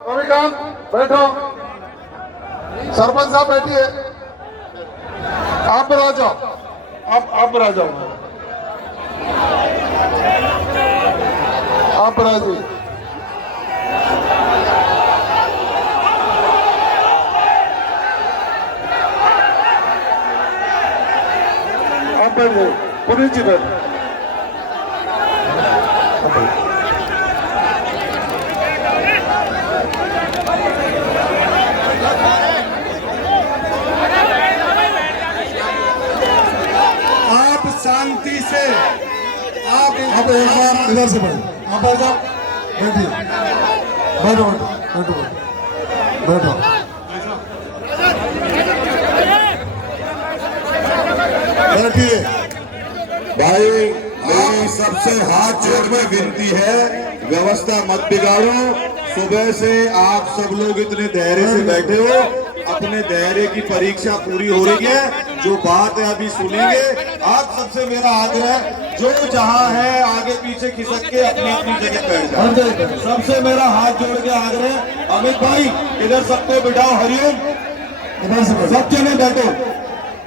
रविकांत बैठो। सरपंच साहब बैठिए। आप आ जाओ, आप आ जाओ, आप आ जाइए। आप बैठिए, पुनीत जी बैठे। शांति से आप एक बार इधर से बैठो, आप बैठ जाओ, बैठिए, बैठो बैठो बैठो बैठो बैठिए। भाई मेरी सबसे हाथ जोड़ में विनती है, व्यवस्था मत बिगाड़ो। सुबह से आप सब लोग इतने धैर्य से बैठे हो, अपने धैर्य की परीक्षा पूरी हो रही है। जो बात है अभी सुनेंगे। आप सबसे मेरा आग्रह, जो जहां है आगे पीछे खिसक के अपनी अपनी जगह बैठ जाए। सबसे मेरा हाथ जोड़ के आग्रह, अमित भाई इधर सबको बिठाओ। हरिओम, इधर से सब जने बैठो।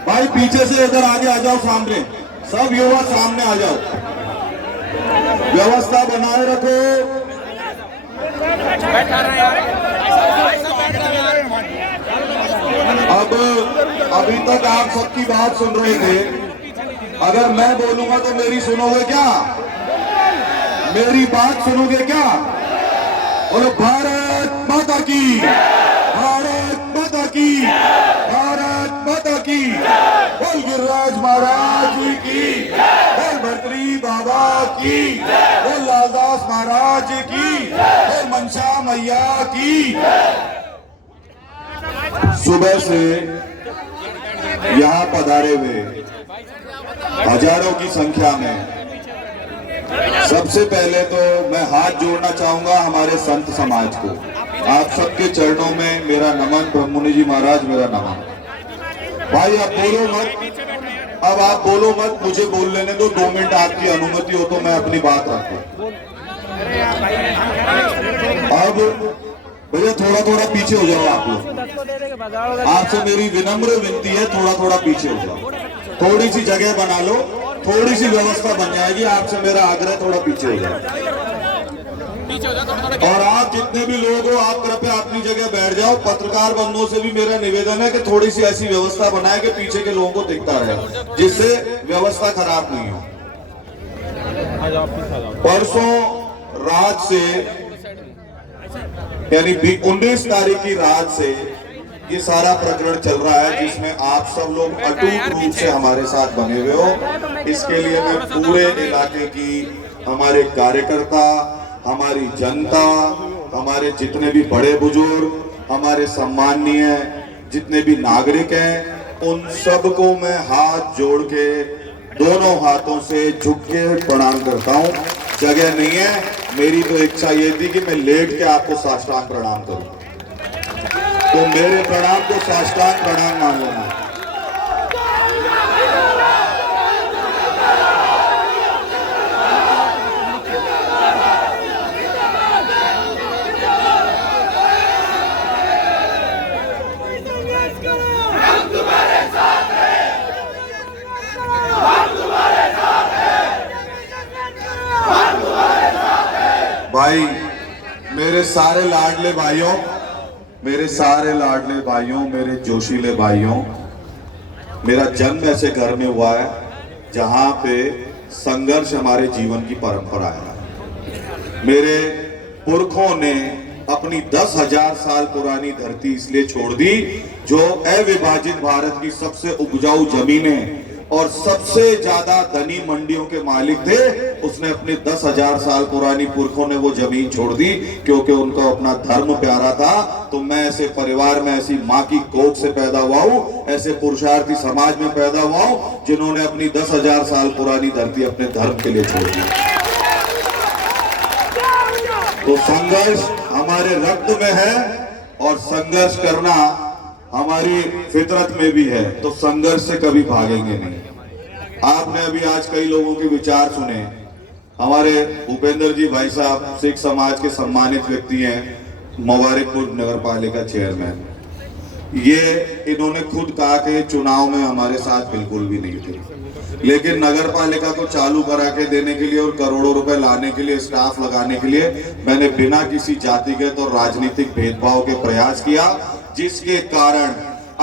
भाई पीछे से इधर आगे आ जाओ, सामने सब युवा सामने आ जाओ। व्यवस्था बनाए रखो। अब अभी तक आप सबकी बात सुन रहे थे, अगर मैं बोलूंगा तो मेरी सुनोगे क्या? मेरी बात सुनोगे क्या? बोलो भारत माता की, भारत माता की, भारत माता की। बोल गिरिराज महाराज की, बोल भर्तरी बाबा की, बोल लालदास महाराज की, बोल मनसा मैया की। सुबह से यहाँ पधारे हुए हजारों की संख्या में, सबसे पहले तो मैं हाथ जोड़ना चाहूंगा हमारे संत समाज को। आप सबके चरणों में मेरा नमन। ब्रह्ममुनि जी महाराज मेरा नमन। भाई आप बोलो मत, अब आप बोलो मत, मुझे बोल लेने दो। 2 मिनट आपकी अनुमति हो तो मैं अपनी बात रखूं। अब भैया थोड़ा थोड़ा पीछे हो जाओ आप लोग। आपसे मेरी विनम्र विनती है, थोड़ा थोड़ा पीछे हो जाओ। थोड़ी सी जगह बना लो, थोड़ी सी व्यवस्था बन जाएगी। आपसे मेरा आग्रह, थोड़ा पीछे हो जाओ। और आप जितने भी लोग हो, आप कृपया अपनी जगह बैठ जाओ। पत्रकार बंधुओं से भी मेरा निवेदन है कि थोड़ी सी ऐसी व्यवस्था बनाए कि पीछे के लोगों को दिखता रहे, जिससे व्यवस्था खराब नहीं हो। परसों रात से, यानी 19 तारीख की रात से ये सारा प्रकरण चल रहा है, जिसमें आप सब लोग अटूट रूप से हमारे साथ बने हुए हो। इसके लिए मैं पूरे इलाके की, हमारे कार्यकर्ता, हमारी जनता, हमारे जितने भी बड़े बुजुर्ग, हमारे सम्माननीय जितने भी नागरिक हैं, उन सबको मैं हाथ जोड़ के दोनों हाथों से झुक के प्रणाम करता हूं। जगह नहीं है, मेरी तो इच्छा ये थी कि मैं लेट के आपको साष्टांग प्रणाम करूं, तो मेरे प्रणाम को साष्टांग प्रणाम मान लेना। भाई मेरे सारे लाडले भाइयों, मेरे सारे लाडले भाइयों, मेरे जोशीले भाइयों, मेरा जन्म ऐसे घर में हुआ है जहां पे संघर्ष हमारे जीवन की परंपरा है। मेरे पुरखों ने अपनी 10,000 साल पुरानी धरती इसलिए छोड़ दी, जो अविभाजित भारत की सबसे उपजाऊ जमीनें और सबसे ज्यादा धनी मंडियों के मालिक थे। उसने अपने 10,000 साल पुरानी पुरखों ने वो जमीन छोड़ दी, क्योंकि उनको अपना धर्म प्यारा था। तो मैं ऐसे परिवार में, ऐसी माँ की कोख से पैदा हुआ हूँ, ऐसे पुरुषार्थी समाज में पैदा हुआ हूँ, जिन्होंने अपनी 10,000 साल पुरानी धरती अपने धर्म के लिए छोड़ दी। तो संघर्ष हमारे रक्त में है, और संघर्ष करना हमारी फितरत में भी है, तो संघर्ष से कभी भागेंगे नहीं। आपने अभी आज कई लोगों के विचार सुने। हमारे भूपेंद्र जी भाई साहब सिख समाज के सम्मानित व्यक्ति हैं, मुबारकपुर नगर पालिका चेयरमैन, ये इन्होंने खुद कहा कि चुनाव में हमारे साथ बिल्कुल भी नहीं थे, लेकिन नगर पालिका को चालू करा के देने के लिए और करोड़ों रुपए लाने के लिए, स्टाफ लगाने के लिए मैंने बिना किसी जातिगत और राजनीतिक भेदभाव के प्रयास किया, जिसके कारण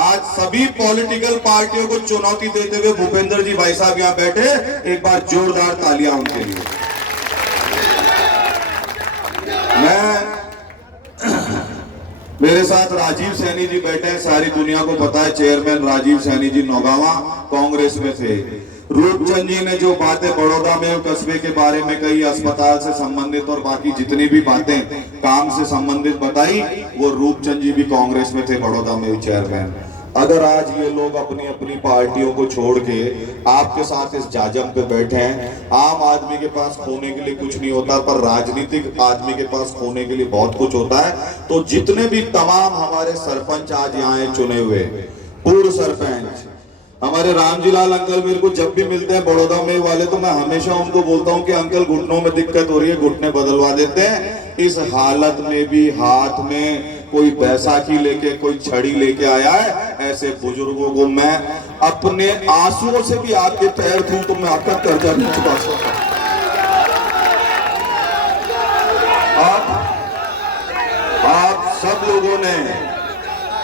आज सभी पॉलिटिकल पार्टियों को चुनौती देते हुए भूपेंद्र जी भाई साहब यहाँ बैठे, एक बार जोरदार तालियां उनके लिए। मेरे साथ राजीव सैनी जी बैठे हैं, सारी दुनिया को पता है चेयरमैन राजीव सैनी जी नौगावा कांग्रेस में थे। रूपचंद जी ने जो बातें बड़ौदा में कस्बे के बारे में कही, अस्पताल से संबंधित और बाकी जितनी भी बातें काम से संबंधित बताई, वो रूपचंद जी भी कांग्रेस में थे, बड़ौदा में चेयरमैन। अगर आज ये लोग अपनी अपनी पार्टियों को छोड़ के आपके साथ इस जाजम पे बैठे हैं, आम आदमी के पास खोने के लिए कुछ नहीं होता, पर राजनीतिक आदमी के पास खोने के लिए बहुत कुछ होता है। तो जितने भी तमाम हमारे सरपंच आज यहाँ हैं चुने हुए, पूर्व सरपंच हमारे रामजीलाल अंकल, मेरे को जब भी मिलते हैं बड़ौदा में वाले, तो मैं हमेशा उनको बोलता हूँ कि अंकल घुटनों में दिक्कत हो रही है, घुटने बदलवा देते हैं। इस हालत में भी हाथ में कोई बैसाखी लेके, कोई छड़ी लेके आया है। ऐसे बुजुर्गों को मैं अपने आंसुओं से भी आपके पैर छूं तो मैं आपका कर्जा नहीं चुका सकता।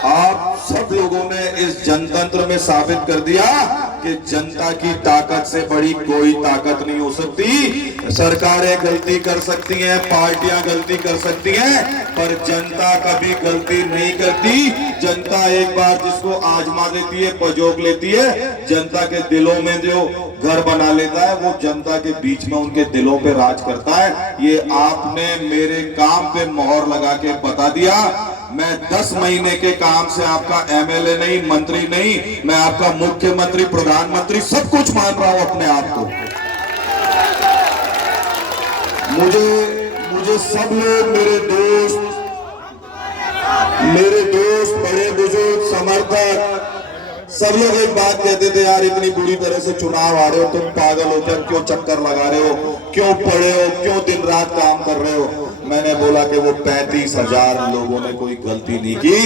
आप सब लोगों ने इस जनतंत्र में साबित कर दिया कि जनता की ताकत से बड़ी कोई ताकत नहीं हो सकती। सरकारें गलती कर सकती हैं, पार्टियां गलती कर सकती हैं, पर जनता कभी गलती नहीं करती। जनता एक बार जिसको आजमा लेती है, पजोग लेती है, जनता के दिलों में जो घर बना लेता है, वो जनता के बीच में उनके दिलों पे राज करता है। ये आपने मेरे काम पे मोहर लगा के बता दिया। मैं 10 महीने के काम से आपका एमएलए नहीं, मंत्री नहीं, मैं आपका मुख्यमंत्री, प्रधानमंत्री सब कुछ मान रहा हूं अपने आप को। मुझे सब लोग, मेरे दोस्त, बड़े बुजुर्ग, समर्थक, सब लोग एक बात कहते थे, यार इतनी बुरी तरह से चुनाव आ रहे हो, तुम पागल हो क्या, क्यों चक्कर लगा रहे हो, क्यों पढ़े हो, क्यों दिन रात काम कर रहे हो। मैंने बोला कि वो 35,000 लोगों ने कोई गलती नहीं की,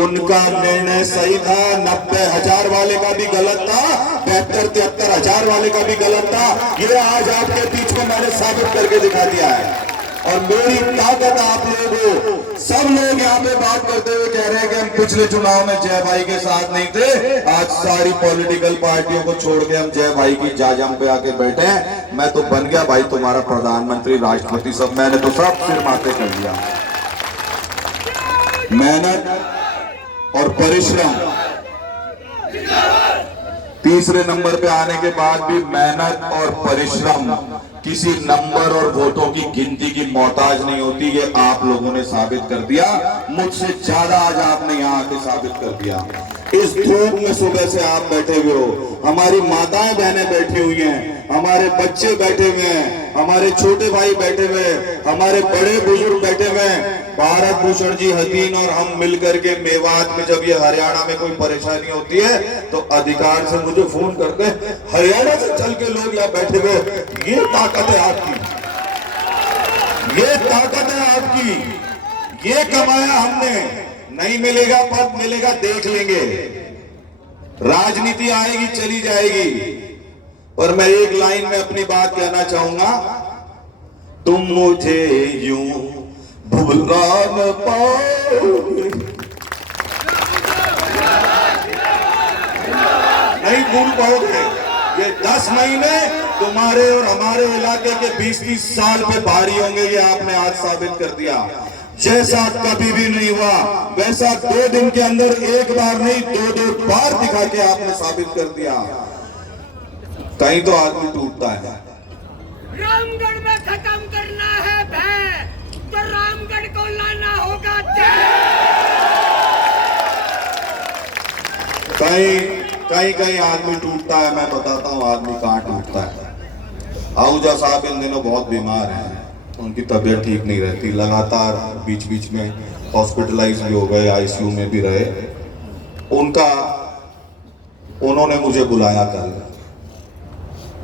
उनका निर्णय सही था। 90,000 वाले का भी गलत था, 72-73,000 वाले का भी गलत था। ये आज आपके बीच में मैंने साबित करके दिखा दिया है। और मेरी ताकत आप लोग हो। सब लोग यहाँ पे बात करते हुए कह रहे हैं कि हम पिछले चुनाव में जय भाई के साथ नहीं थे, आज सारी पॉलिटिकल पार्टियों को छोड़ के हम जय भाई की जाजम पे आके बैठे हैं। मैं तो बन गया भाई तुम्हारा प्रधानमंत्री, राष्ट्रपति, सब मैंने तो सब सिर माथे कर लिया। मेहनत और परिश्रम, तीसरे नंबर पे आने के बाद भी मेहनत और परिश्रम किसी नंबर और वोटों की गिनती की मोहताज नहीं होती। ये आप लोगों ने साबित कर दिया, मुझसे ज्यादा आज आपने यहाँ आके साबित कर दिया। इस धूप में सुबह से आप बैठे हुए हो, हमारी माताएं बहनें बैठी हुई हैं, हमारे बच्चे बैठे हुए हैं, हमारे छोटे भाई बैठे हुए हैं, हमारे बड़े बुजुर्ग बैठे हुए हैं। भारत भूषण जी, हसीन और हम मिलकर के मेवात में जब ये हरियाणा में कोई परेशानी होती है तो अधिकार से मुझे फोन करते हैं, हरियाणा से चल के लोग यहाँ बैठे हुए। ये ताकत है आपकी, ये ताकत है आपकी, ये कमाया हमने। नहीं मिलेगा पद, मिलेगा देख लेंगे, राजनीति आएगी चली जाएगी। पर मैं एक लाइन में अपनी बात कहना चाहूंगा, तुम मुझे यूं भुला न पाओगे, नहीं भूल पाओगे। ये 10 महीने तुम्हारे और हमारे इलाके के 20-30 साल पे भारी होंगे, ये आपने आज साबित कर दिया। जैसा कभी भी नहीं हुआ वैसा 2 दिन के अंदर एक बार नहीं 2-2 बार दिखा के आपने साबित कर दिया। कहीं तो आदमी टूटता है। रामगढ़ में खत्म करना है भय, तो रामगढ़ को लाना होगा जय। कहीं आदमी टूटता है, मैं बताता हूँ आदमी कहाँ टूटता है। आहूजा साहब इन दिनों बहुत बीमार हैं, उनकी तबीयत ठीक नहीं रहती, लगातार बीच बीच में हॉस्पिटलाइज भी हो गए, आईसीयू में भी रहे। उन्होंने मुझे बुलाया कल,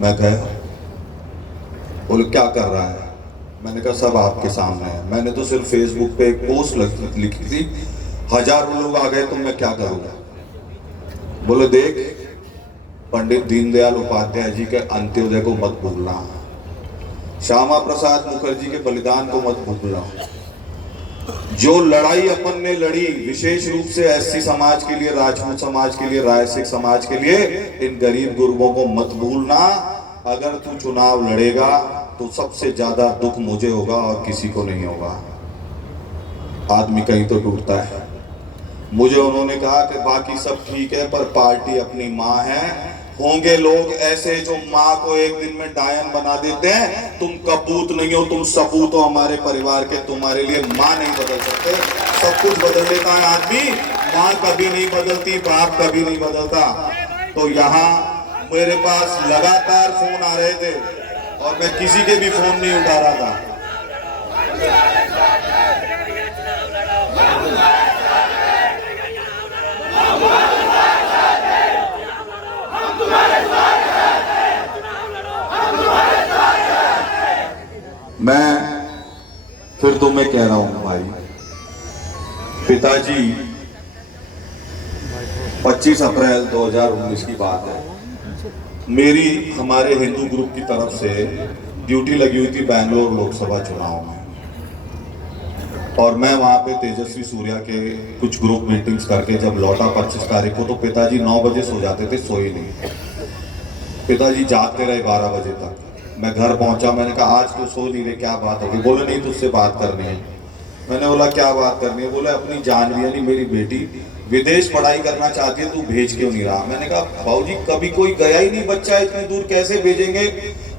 मैं गया, बोले क्या कर रहा है, मैंने कहा सब आपके सामने है। मैंने तो सिर्फ फेसबुक पे एक पोस्ट लिखी थी, हजारों लोग आ गए तो मैं क्या करूँगा। बोले देख, पंडित दीनदयाल उपाध्याय जी के अंत्योदय को मत भूलना, श्यामा प्रसाद मुखर्जी के बलिदान को मत भूलना। जो लड़ाई अपन ने लड़ी विशेष रूप से एससी समाज के लिए, राजपूत समाज के लिए, राय सिख समाज के लिए, इन गरीब गुरबों को मत भूलना। अगर तू चुनाव लड़ेगा तो सबसे ज्यादा दुख मुझे होगा और किसी को नहीं होगा। आदमी कहीं तो टूटता है। मुझे उन्होंने कहा कि बाकी सब ठीक है पर पार्टी अपनी माँ है। होंगे लोग ऐसे जो माँ को एक दिन में डायन बना देते हैं। तुम कपूत नहीं हो, तुम सपूत हो हमारे परिवार के। तुम्हारे लिए माँ नहीं बदल सकते, सब कुछ बदल लेता है आदमी, माँ कभी नहीं बदलती, बाप कभी नहीं बदलता। तो यहाँ मेरे पास लगातार फोन आ रहे थे और मैं किसी के भी फोन नहीं उठा रहा था। मैं फिर तुम्हें कह रहा हूं भाई, पिताजी 25 अप्रैल 2019 की बात है। मेरी हमारे हिंदू ग्रुप की तरफ से ड्यूटी लगी हुई थी बैंगलोर लोकसभा चुनाव में, और मैं वहां पे तेजस्वी सूर्या के कुछ ग्रुप मीटिंग्स करके जब लौटा 25 तारीख को, तो पिताजी 9 बजे सो जाते थे, सोए नहीं। पिताजी जागते रहे 12 बजे तक। मैं घर पहुंचा, मैंने कहा आज क्यों सो नहीं रहे, क्या बात होगी? बोले नहीं तुझसे बात करनी है। मैंने बोला क्या बात करनी है? बोले अपनी जानवी यानी मेरी बेटी विदेश पढ़ाई करना चाहती है, तू भेज क्यों नहीं रहा? मैंने कहा बाबूजी कभी कोई गया ही नहीं, बच्चा इतनी दूर कैसे भेजेंगे?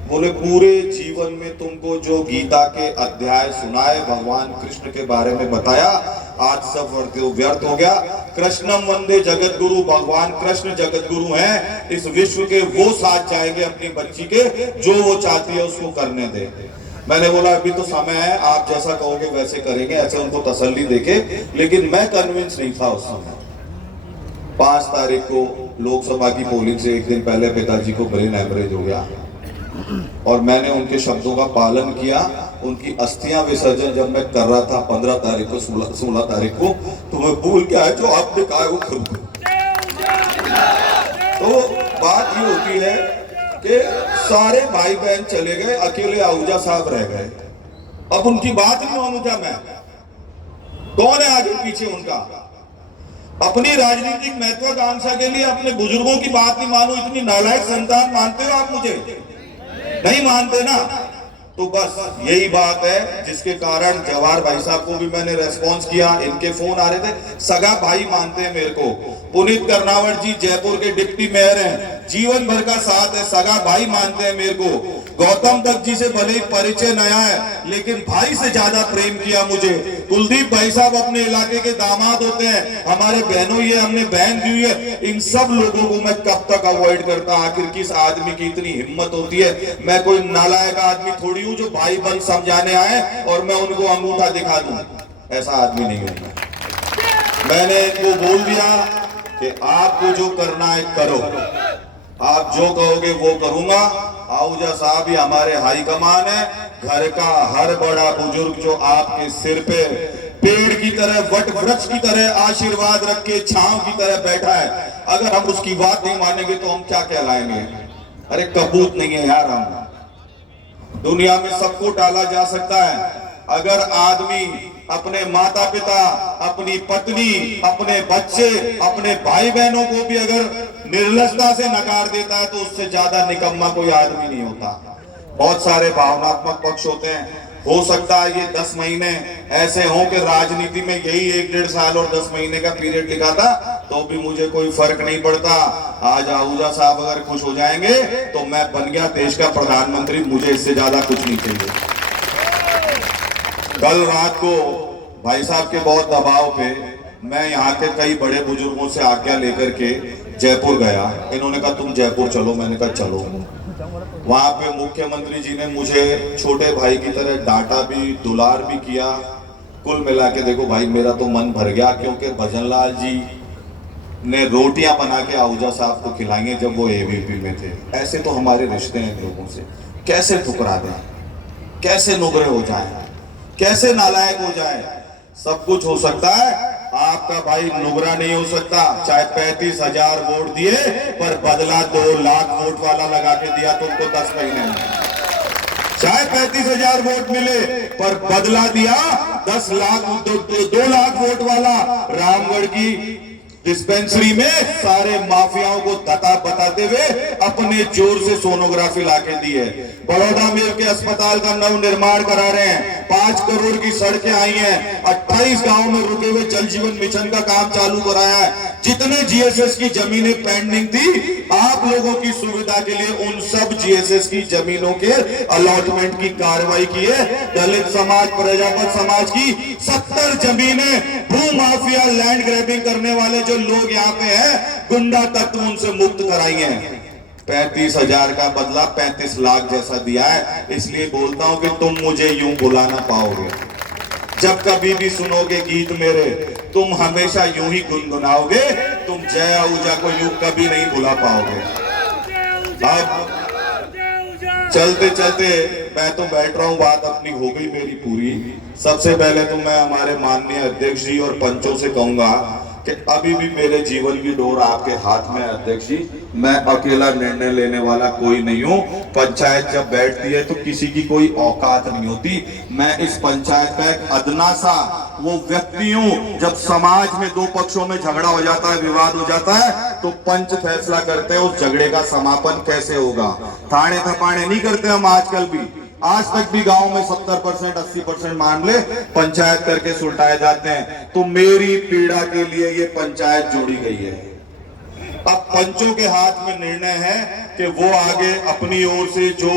बोले पूरे जीवन में तुमको जो गीता के अध्याय सुनाए, भगवान कृष्ण के बारे में बताया, आज सब व्यर्थ हो गया। कृष्णम वंदे जगत गुरु, भगवान कृष्ण जगत गुरु हैं इस विश्व के। वो साथ जाएंगे अपनी बच्ची के, जो वो चाहती है उसको करने दे। मैंने बोला अभी तो समय है, आप जैसा कहोगे वैसे करेंगे, ऐसे उनको तसल्ली देके। लेकिन मैं कन्विंस नहीं था उस समय। 5 तारीख को लोकसभा की पोलिंग से एक दिन पहले पिताजी को ब्रेन हेमरेज हो गया, और मैंने उनके शब्दों का पालन किया। उनकी अस्थियां विसर्जन जब मैं कर रहा था 15 तारीख को, 16 तारीख को, तो मैं भूल गया जो आपने कहा वो करूंगा। तो बात ये होती है कि सारे भाई बहन चले गए, अकेले आहूजा साहब रह गए। अब उनकी बात नहीं मानूंगा मैं, कौन है आगे पीछे उनका? अपनी राजनीतिक महत्वाकांक्षा के लिए अपने बुजुर्गों की बात नहीं मानो, इतनी नालायक संतान मानते हो आप मुझे? नहीं मानते ना। तो बस यही बात है जिसके कारण जवाहर भाई साहब को भी मैंने रेस्पॉन्स किया। इनके फोन आ रहे थे, सगा भाई मानते हैं मेरे को। पुनीत कर्नावट जी जयपुर के डिप्टी मेयर हैं, जीवन भर का साथ है, सगा भाई मानते हैं मेरे को। गौतम दत्त जी से भले ही परिचय नया है, लेकिन भाई से ज्यादा प्रेम किया मुझे। कुलदीप भाई साहब अपने इलाके के दामाद होते हैं, हमारे बहनों ये हमने बहन दी हुई है। इन सब लोगों को मैं कब तक अवॉइड करता? आखिर किस आदमी की इतनी हिम्मत होती है? मैं कोई नालायक आदमी थोड़ी हूं जो भाई बन समझाने आए और मैं उनको अंगूठा दिखा दूं, ऐसा आदमी नहीं हूं मैं। मैंने इनको बोल दिया कि आपको जो करना है करो, आप जो कहोगे वो करूंगा। आहूजा साहब ही हमारे हाईकमान है। घर का हर बड़ा बुजुर्ग जो आपके सिर पे पेड़ की तरह, वट वृक्ष की तरह आशीर्वाद रख के छांव की तरह बैठा है, अगर हम उसकी बात नहीं मानेंगे तो हम क्या कहलाएंगे? अरे कपूत नहीं है यार हम। दुनिया में सबको टाला जा सकता है, अगर आदमी अपने माता पिता, अपनी पत्नी, अपने बच्चे, अपने भाई बहनों को भी अगर निर्लजता से नकार देता है तो उससे ज्यादा निकम्मा कोई आदमी नहीं होता। बहुत सारे भावनात्मक पक्ष होते हैं। हो सकता है ये 10 महीने ऐसे हों कि राजनीति में यही 1-1.5 साल और 10 महीने का पीरियड लिखा था, तो भी मुझे कोई फर्क नहीं पड़ता। आज आहूजा साहब अगर खुश हो जाएंगे तो मैं बन गया देश का प्रधानमंत्री, मुझे इससे ज्यादा कुछ नहीं चाहिए। कल रात को भाई साहब के बहुत दबाव पे मैं यहाँ के कई बड़े बुजुर्गों से आज्ञा लेकर के जयपुर गया। इन्होंने कहा तुम जयपुर चलो, मैंने कहा चलो। वहां पे मुख्यमंत्री जी ने मुझे छोटे भाई की तरह डांटा भी, दुलार भी किया। कुल मिला के देखो भाई मेरा तो मन भर गया, क्योंकि भजनलाल जी ने रोटियां बना के आहूजा साहब को खिलाएंगे जब वो एबीपी में थे। ऐसे तो हमारे रिश्ते हैं लोगों से, कैसे ठुकरा दें? कैसे नुगरे हो जाए, कैसे नालायक हो जाए। सब कुछ हो सकता है, आपका भाई नुगरा नहीं हो सकता। चाहे 35,000 वोट दिए पर बदला 2 लाख वोट वाला लगा के दिया तुमको 10 महीने में। चाहे 35,000 वोट मिले पर बदला दिया 2 लाख वोट वाला। रामगढ़ की डिस्पेंसरी में सारे माफियाओं को धता बताते हुए अपने जोर से सोनोग्राफी लाके दी है। बड़ौदा मेल के अस्पताल का नव निर्माण करा रहे हैं, 5 करोड़ की सड़कें आई हैं, 28 गांव में रुके हुए जल जीवन मिशन का काम चालू कराया है। जितने जीएसएस की जमीनें पेंडिंग थी, आप लोगों की सुविधा के लिए उन सब जीएसएस की जमीनों के अलॉटमेंट की कार्रवाई की है। दलित समाज, प्रजापत समाज की 70 जमीनें भू माफिया लैंड ग्रैबिंग करने वाले जो लोग यहाँ पे हैं, गुंडा तत्व, उनसे मुक्त कराई है। 35,000 का बदला 35 लाख जैसा दिया है। इसलिए बोलता हूं कि तुम मुझे यूं भुला ना पाओगे। जब कभी भी सुनोगे गीत मेरे, तुम हमेशा यूं ही गुनगुनाओगे। तुम जय आहूजा को यूं कभी नहीं भुला पाओगे। अब चलते चलते मैं तो बैठ रहा हूं, बात अपनी हो गई मेरी पूरी। सबसे पहले तो मैं हमारे माननीय अध्यक्ष जी और पंचों से कहूंगा कि अभी भी मेरे जीवन की डोर आपके हाथ में है अध्यक्ष जी। मैं अकेला निर्णय लेने वाला कोई नहीं हूं। पंचायत जब बैठती है तो किसी की कोई औकात नहीं होती। मैं इस पंचायत का एक अदना सा वो व्यक्ति हूं। जब समाज में 2 पक्षों में झगड़ा हो जाता है, विवाद हो जाता है, तो पंच फैसला करते हैं उस झगड़े का समापन कैसे होगा। थाने थपाने नहीं करते हम आजकल भी। आज तक भी गांव में 70% 80% मामले पंचायत करके सुलटाए जाते हैं। तो मेरी पीड़ा के लिए ये पंचायत जोड़ी गई है। अब पंचों के हाथ में निर्णय है कि वो आगे अपनी ओर से जो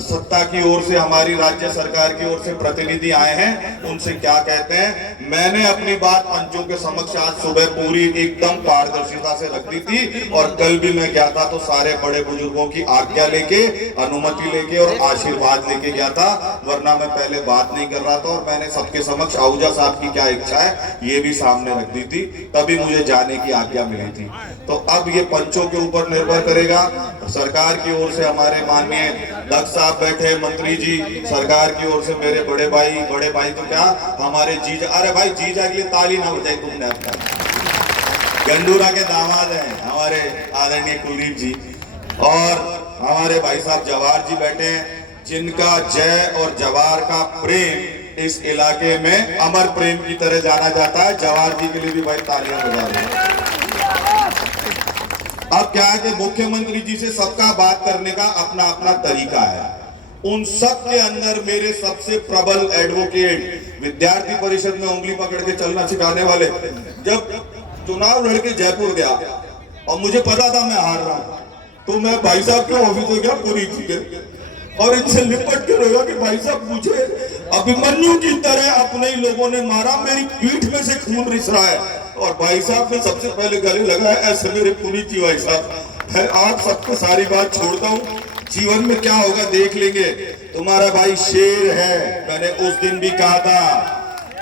सत्ता की ओर से, हमारी राज्य सरकार की ओर से प्रतिनिधि आए हैं, उनसे क्या कहते हैं। मैंने अपनी बात पंचों के समक्ष आज सुबह पूरी एकदम पारदर्शिता से रख दी थी। और कल भी मैं गया था तो सारे बड़े बुजुर्गों की आज्ञा लेके, अनुमति लेके और आशीर्वाद लेके गया था, वरना मैं पहले बात नहीं कर रहा था। और मैंने सबके समक्ष आहूजा साहब की क्या इच्छा है ये भी सामने रख दी थी, तभी मुझे जाने की आज्ञा मिली थी। तो अब ये पंचों के ऊपर निर्भर करेगा। सरकार की ओर से हमारे माननीय दक्ष साहब बैठे, मंत्री जी, सरकार की ओर से मेरे बड़े भाई तो क्या हमारे जीजा, अरे भाई जीजा के लिए ताली ना बजाई तुमने। अपना गंडूरा के दामाद हैं हमारे आदरणीय कुलदीप जी, और हमारे भाई साहब जवाहर जी बैठे हैं, जिनका जय और जवाहर का प्रेम इस इलाके में अमर प्रेम की तरह जाना जाता है। जवाहर जी के लिए भी भाई तालियां बजा रहे हैं। अब क्या है कि मुख्यमंत्री जी से सबका बात करने का अपना अपना तरीका है। उन सब के अंदर मेरे सबसे प्रबल एडवोकेट, विद्यार्थी परिषद में उंगली पकड़ के चलना सिखाने वाले, जब चुनाव लड़के जयपुर गया और मुझे पता था मैं हार रहा हूं, तो मैं भाई साहब के ऑफिस में गया पूरी चीजें और इनसे लिपट के रोया कि भाई साहब मुझे अभिमन्यु की तरह अपने ही लोगों ने मारा, मेरी पीठ में से खून रिस रहा है। और भाई साहब ने सबसे पहले गले लगाया, ऐसे मेरे पुनीत जी भाई साहब, मैं आप सबको सारी बात छोड़ता हूँ, जीवन में क्या होगा देख लेंगे। तुम्हारा भाई शेर है। मैंने उस दिन भी कहा था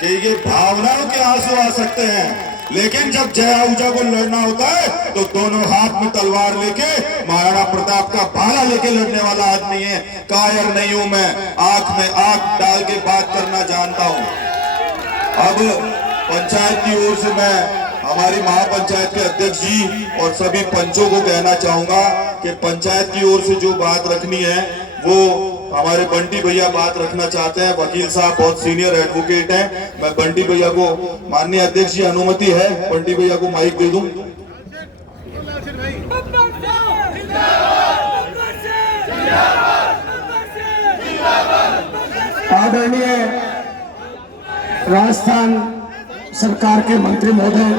कि ये भावनाओं के आंसू आ सकते हैं, लेकिन जब जय आहूजा को लड़ना होता है तो दोनों हाथ में तलवार लेके महाराणा प्रताप का भाला लेके लड़ने वाला आदमी है। कायर नहीं हूं मैं, आंख में आंख डाल के बात करना जानता हूं। अब पंचायत की ओर से मैं हमारी महापंचायत के अध्यक्ष जी और सभी पंचों को कहना चाहूंगा कि पंचायत की ओर से जो बात रखनी है वो हमारे बंटी भैया बात रखना चाहते हैं। वकील साहब बहुत सीनियर एडवोकेट हैं। मैं बंटी भैया को, माननीय अध्यक्ष जी अनुमति है, बंटी भैया को माइक दे दूं। आदरणीय राजस्थान सरकार के मंत्री महोदय,